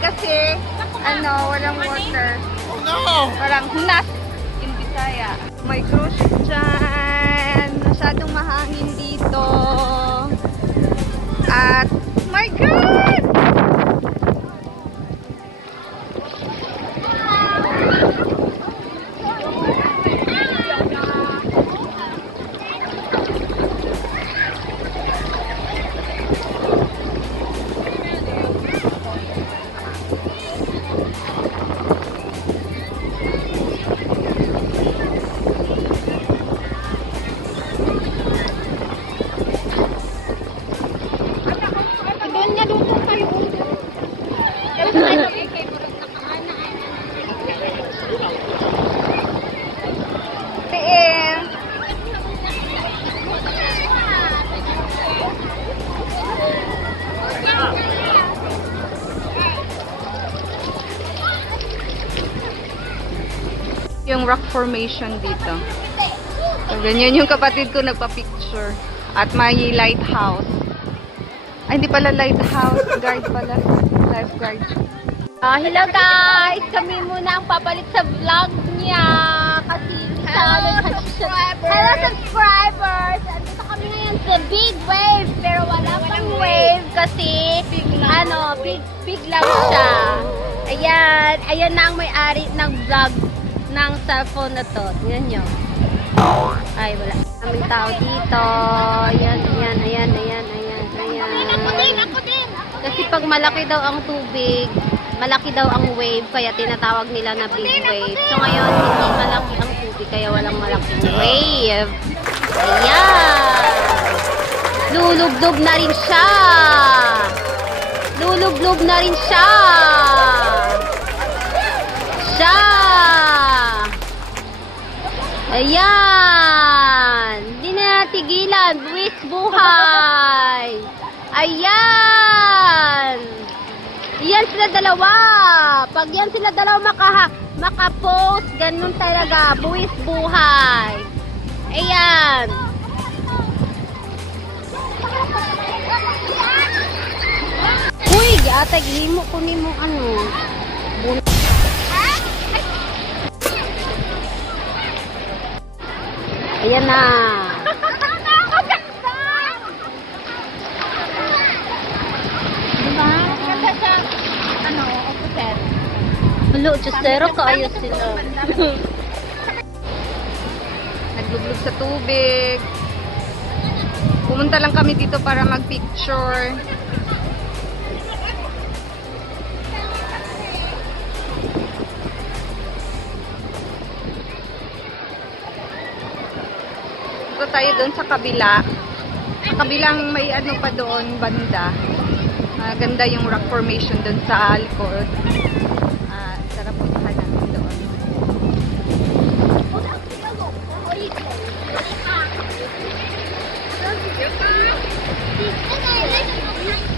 kasi, walang water. Oh no! Parang hunas in Bisaya. May cruise ship dyan. Masyadong mahangin dito. At, my God! Yung rock formation dito. So, ganyan yung kapatid ko nagpa-picture. At may lighthouse. Ay, hindi pala lighthouse. Guard pala. Lifeguard. Hello guys! Kami muna ang papalit sa vlog niya. Kasi hello subscribers! Andito kami ngayon sa big wave. Pero wala pang wave kasi big lang siya. Ayan. Ayan na ang may-ari ng vlog ng cellphone na to. Tingnan nyo. Ay, wala. Kaming tao dito. Ayan. Ako din. Kasi pag malaki daw ang tubig, malaki daw ang wave, kaya tinatawag nila na big wave. So ngayon, hindi malaki ang tubig, kaya walang malaking wave. Ayan. Lulublob na rin siya. Ayan. Hindi na natigilan. Buwis buhay. Ayan. Yan sila dalawa. Pag yan sila dalawa maka-post, ganun talaga. Buwis buhay. Ayan. Uy, atag himo ko nimo Ayan na. Diba? Ganda siya, opposite. Hello, Jusero, kaayos sila. Naglublog sa tubig. Pumunta lang kami dito para mag-picture. Tayo doon sa kabila. Sa kabilang may pa doon, banda. Ganda yung rock formation doon sa likod. Sarap puntahan natin doon.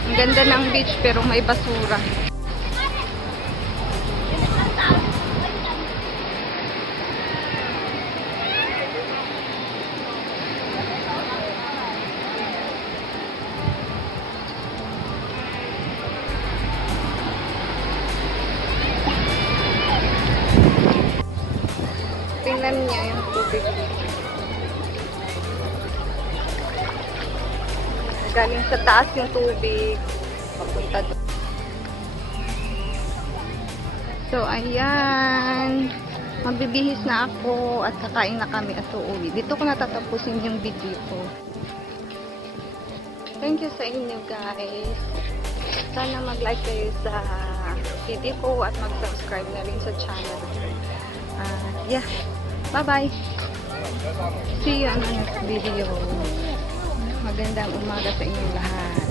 Ang ganda ng beach pero may basura. Tingnan niyo yung tubig. Galing sa taas yung tubig. Papunta doon. So, ayan. Magbibihis na ako at kakain na kami at uuwi. Dito ko natatapusin yung video ko. Thank you sa inyo guys. Sana mag-like kayo sa video ko at mag-subscribe na rin sa channel. Yeah. Bye-bye. See you on the next video. Magandang umaga sa inyo lahat.